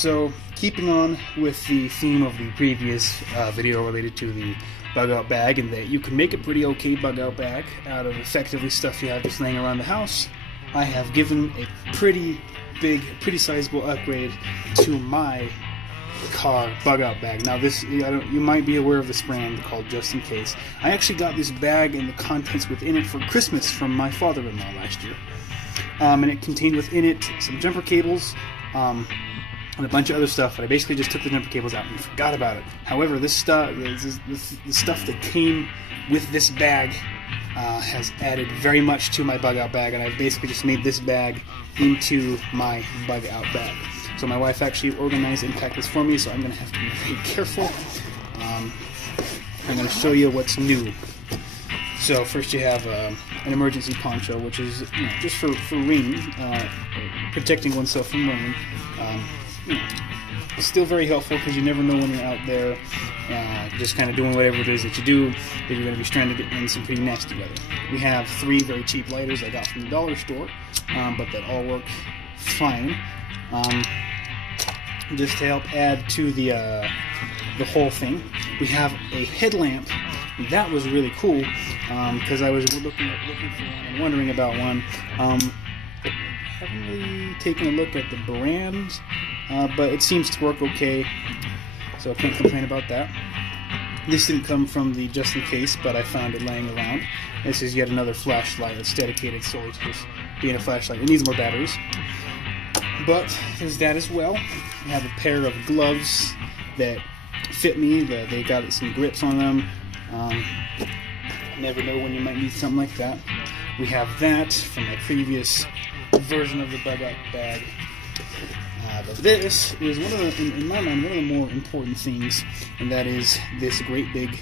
So, keeping on with the theme of the previous video related to the bug-out bag, and that you can make a pretty okay bug-out bag out of effectively stuff you have just laying around the house, I have given a pretty big, pretty sizable upgrade to my car bug-out bag. Now this, you might be aware of this brand called Just In Case. I actually got this bag and the contents within it for Christmas from my father-in-law last year. And it contained within it some jumper cables, and a bunch of other stuff, but I basically just took the jumper cables out and forgot about it. However, the stuff that came with this bag has added very much to my bug-out bag, and I've basically just made this bag into my bug-out bag. So my wife actually organized and packed this for me, so I'm going to have to be very careful. I'm going to show you what's new. So first you have an emergency poncho, which is just for rain, protecting oneself from rain. It's still very helpful because you never know when you're out there just kind of doing whatever it is that you do, that you're going to be stranded in some pretty nasty weather. We have 3 very cheap lighters I got from the dollar store, but that all work fine. Just to help add to the whole thing, we have a headlamp. That was really cool because I was looking for one and wondering about one. Haven't really taken a look at the brand, but it seems to work okay, so I can't complain about that. This didn't come from the Just In Case, but I found it laying around. This is yet another flashlight that's dedicated solely to just being a flashlight. It needs more batteries, but there's that as well. I have a pair of gloves that fit me. They got some grips on them. Never know when you might need something like that. We have that from my previous version of the bug-out bag. But this is in my mind, one of the more important things, and that is this great big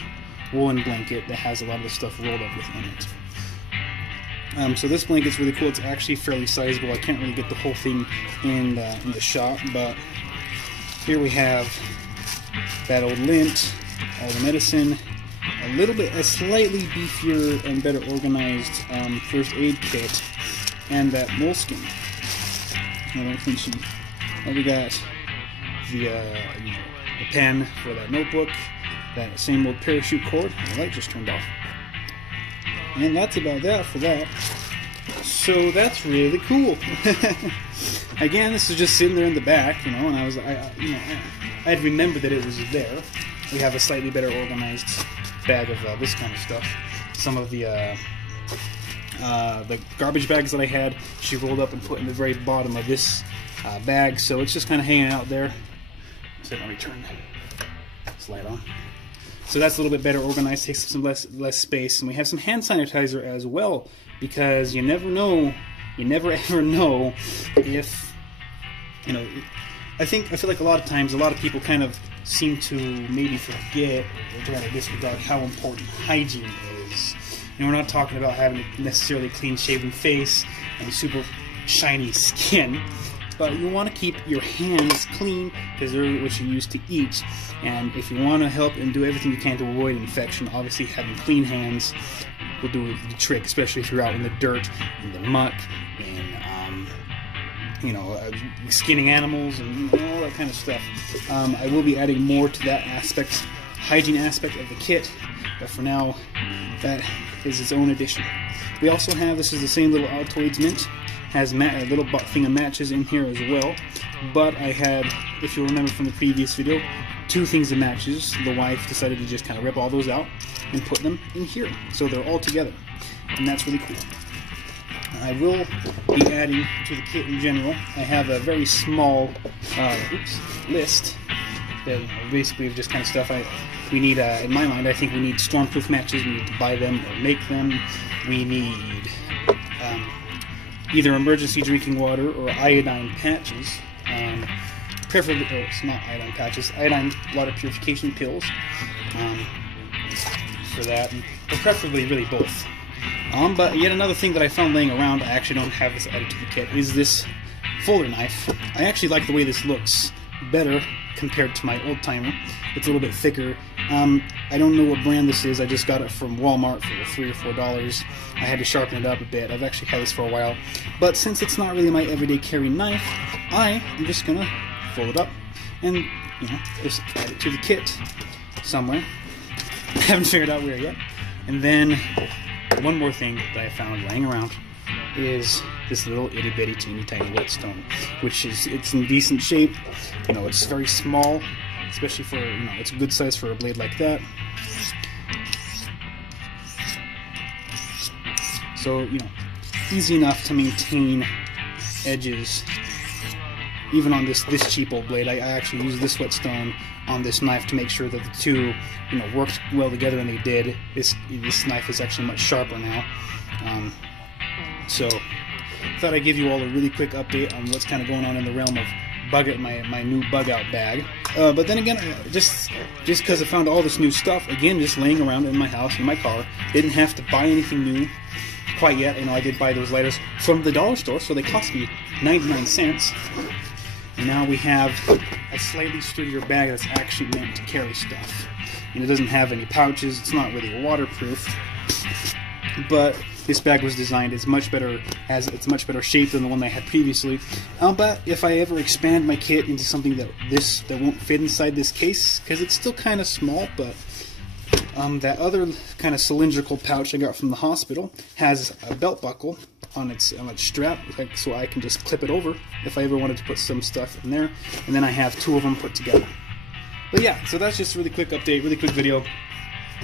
woolen blanket that has a lot of the stuff rolled up within it. So this blanket's really cool. It's actually fairly sizable. I can't really get the whole thing in the shot, but here we have that old lint, all the medicine, a slightly beefier and better organized first aid kit, and that moleskin. I don't think she. We got the pen for that notebook, that same old parachute cord. The light just turned off, and that's about that for that. So that's really cool. Again, this is just sitting there in the back, and I'd remembered that it was there. We have a slightly better organized bag of this kind of stuff. Some of the garbage bags that I had, she rolled up and put in the very bottom of this bag, so it's just kind of hanging out there. So let me turn this light on. So that's a little bit better organized, takes up some less space, and we have some hand sanitizer as well, because you never ever know if I feel like a lot of times, a lot of people kind of seem to maybe forget or try to disregard how important hygiene is. We're not talking about having a necessarily clean-shaven face and super shiny skin, but you want to keep your hands clean because they're what you use to eat. And if you want to help and do everything you can to avoid infection, obviously having clean hands will do the trick, especially if you're out in the dirt, in the muck, and skinning animals and all that kind of stuff. I will be adding more to that hygiene aspect of the kit, but for now, that is its own addition. We also have, this is the same little Altoids mint, has a little thing of matches in here as well, but I had, if you remember from the previous video, 2 things of matches. The wife decided to just kind of rip all those out and put them in here, so they're all together, and that's really cool. I will be adding to the kit in general. I have a very small list that basically of just kind of stuff we need. In my mind, I think we need stormproof matches. We need to buy them or make them. We need either emergency drinking water or iodine patches. Preferably, it's not iodine patches, iodine water purification pills for that, but preferably really both. But yet another thing that I found laying around, I actually don't have this added to the kit, is this folder knife. I actually like the way this looks better compared to my old timer. It's a little bit thicker. I don't know what brand this is. I just got it from Walmart for $3 or $4. I had to sharpen it up a bit. I've actually had this for a while. But since it's not really my everyday carry knife, I am just going to fold it up, and just add it to the kit somewhere. I haven't figured out where yet. And then one more thing that I found laying around is this little itty bitty teeny tiny whetstone, which it's in decent shape. It's very small, especially for it's a good size for a blade like that. So easy enough to maintain edges. Even on this cheap old blade, I actually used this whetstone on this knife to make sure that the two worked well together, and they did. This knife is actually much sharper now. So I thought I'd give you all a really quick update on what's kind of going on in the realm of Bugout, my new Bugout bag. But then again, just because I found all this new stuff, again, just laying around in my house, in my car, didn't have to buy anything new quite yet. I did buy those lighters from the dollar store, so they cost me 99 cents. And now we have a slightly sturdier bag that's actually meant to carry stuff. And it doesn't have any pouches, it's not really waterproof. But this bag was designed, it's much better shape than the one I had previously. But if I ever expand my kit into something that won't fit inside this case, because it's still kind of small, but that other kind of cylindrical pouch I got from the hospital has a belt buckle on its strap, so I can just clip it over if I ever wanted to put some stuff in there. And then I have two of them put together. But yeah, so that's just a really quick update, really quick video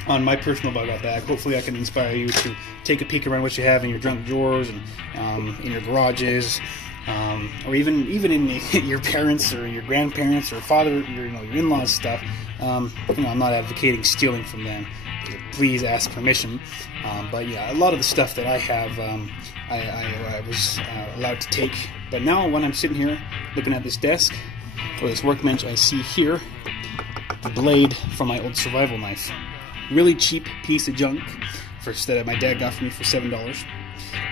on my personal Bugout bag. Hopefully I can inspire you to take a peek around what you have in your junk drawers and in your garages, or even in your parents or your grandparents or father, your in-laws stuff. I'm not advocating stealing from them. Please ask permission. But yeah, a lot of the stuff that I have, I was allowed to take. But now when I'm sitting here looking at this desk or this workbench, I see here the blade from my old survival knife. Really cheap piece of junk that my dad got for me for $7.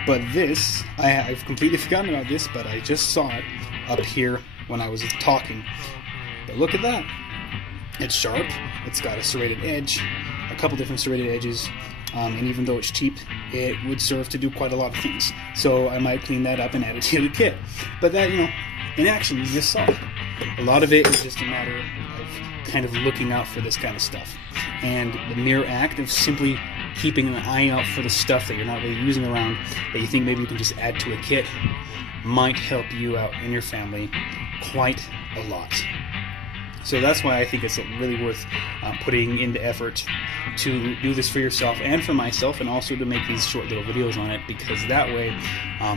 But this, I've completely forgotten about this, but I just saw it up here when I was talking. But look at that. It's sharp, it's got a serrated edge, a couple different serrated edges, and even though it's cheap, it would serve to do quite a lot of things. So I might clean that up and add it to the kit. But that, in action, you just saw it. A lot of it is just a matter of kind of looking out for this kind of stuff. And the mere act of simply keeping an eye out for the stuff that you're not really using around, that you think maybe you can just add to a kit, might help you out and your family quite a lot. So that's why I think it's really worth putting into effort to do this for yourself and for myself, and also to make these short little videos on it, because that way,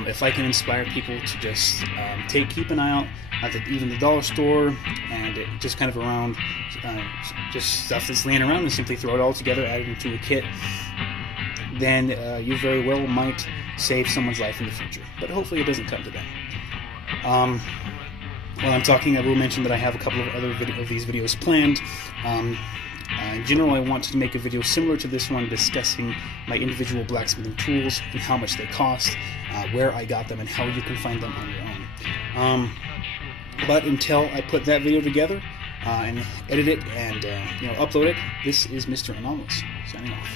if I can inspire people to just keep an eye out at even the dollar store and just kind of around just stuff that's laying around, and simply throw it all together, add it into a kit, then you very well might save someone's life in the future. But hopefully it doesn't come to that. While I'm talking, I will mention that I have a couple of other of these videos planned. In general, I wanted to make a video similar to this one, discussing my individual blacksmithing tools and how much they cost, where I got them, and how you can find them on your own. But until I put that video together and edit it and upload it, this is Mr. Anomalous, signing off.